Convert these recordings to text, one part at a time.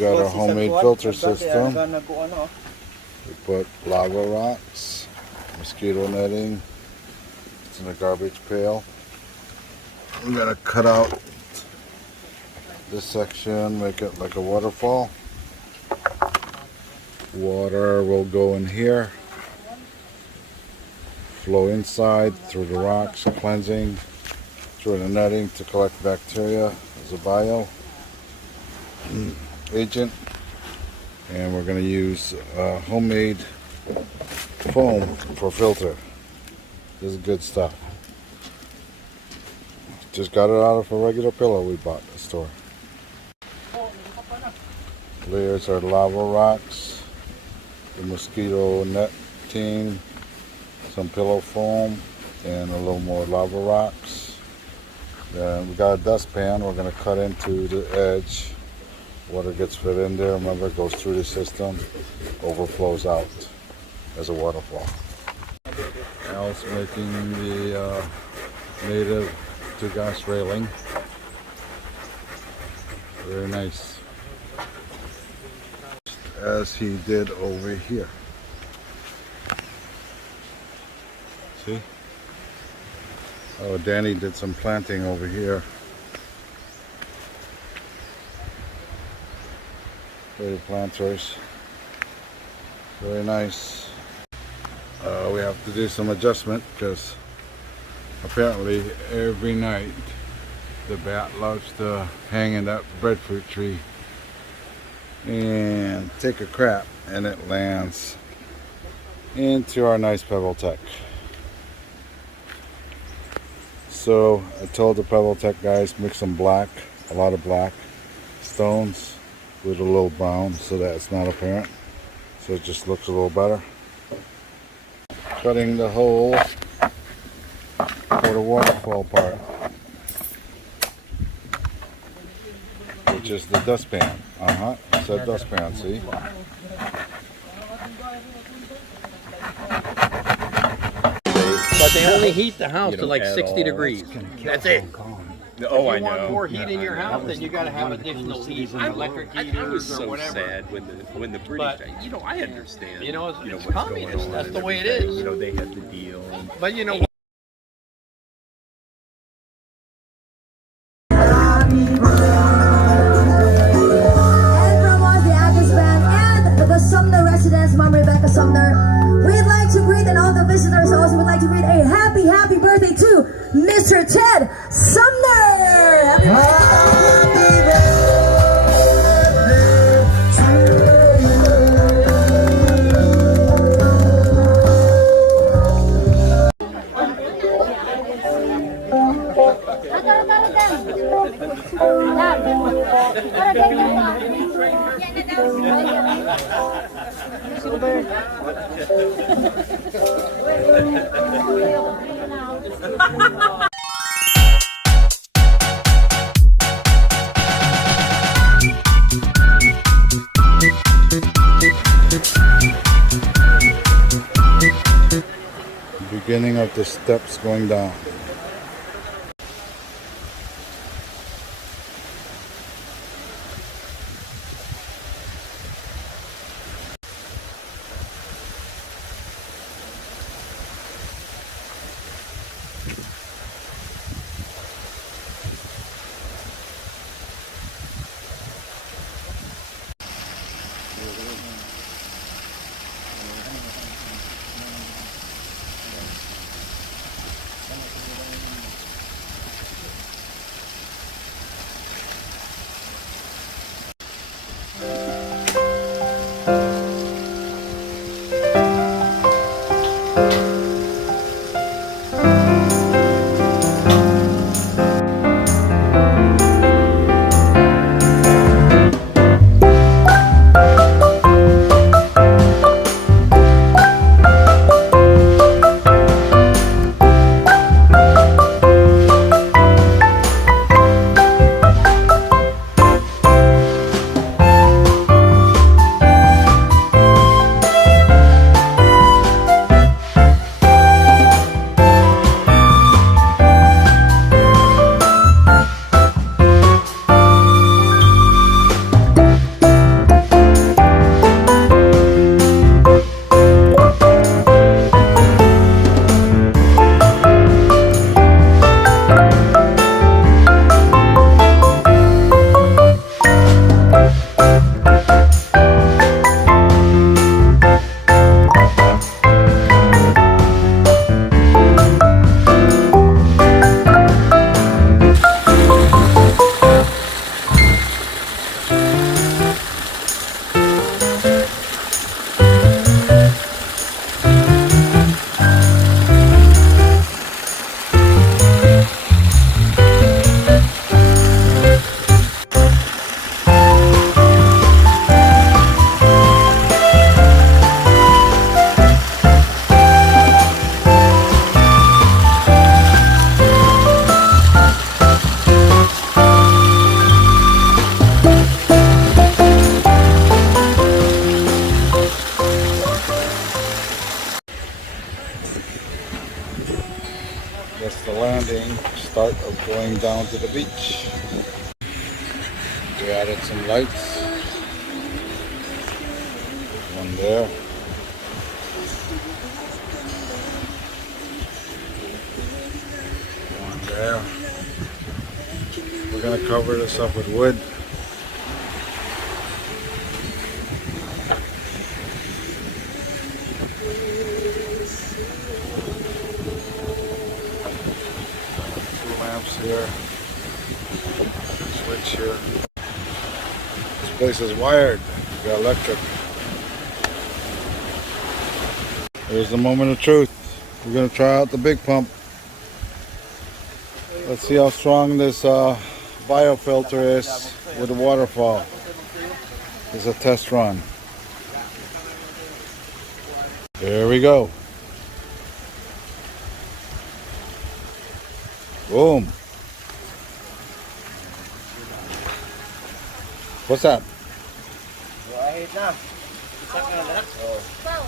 got our homemade filter system. We put lava rocks, mosquito netting. It's in a garbage pail. We gotta cut out this section, make it like a waterfall. Water will go in here, flow inside through the rocks, cleansing, through the netting to collect bacteria as a bio agent. And we're going to use homemade foam for filter. This is good stuff. Just got it out of a regular pillow we bought at the store. Layers are lava rocks, the mosquito netting, some pillow foam, and a little more lava rocks. Then we got a dustpan we're going to cut into the edge. Water gets fit in there. Remember, it goes through the system, overflows out as a waterfall. Al's making the native two-gas railing. Very nice. As he did over here. See? Oh, Danny did some planting over here. Very planters. Very nice. We have to do some adjustment because apparently every night the bat loves to hang in that breadfruit tree and take a crap, and it lands into our nice Pebble Tech. So I told the Pebble Tech guys mix some black, a lot of black stones with a little brown so that it's not apparent, so it just looks a little better. Cutting the hole for the waterfall part, which is the dustpan. It's a dustpan, see? But they only heat the house to like 60 degrees. That's it. Oh, I If you want know. more heat in your house, then you got to have additional heat, electric I heaters was or so whatever. sad when the British, I understand. You know, it's what's going communist. on That's and the way it everything. is. You know, they had the deal. But you know. Sumner residents, Mom Rebecca Sumner. We'd like to greet, and all the visitors also would like to greet a happy birthday to Mr. Ted Sumner. Happy birthday. Beginning of the steps going down. That's the landing, start of going down to the beach. We added some lights. One there. One there. We're gonna cover this up with wood. Two lamps here. Switch here. This place is wired. We got electric. Here's the moment of truth. We're gonna try out the big pump. Let's see how strong this biofilter is with the waterfall. It's a test run. Here we go. Boom. What's that?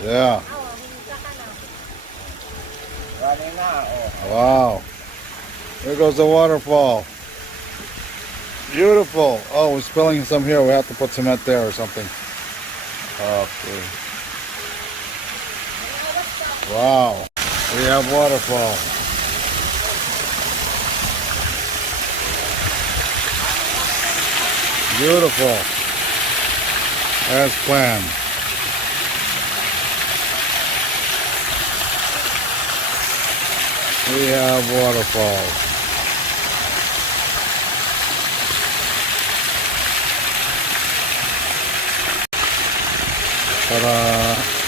Yeah. Wow. There goes the waterfall. Beautiful. Oh, we're spilling some here. We have to put cement there or something. Okay. Wow. We have waterfall. Beautiful. As planned. We have waterfalls. Ta-da!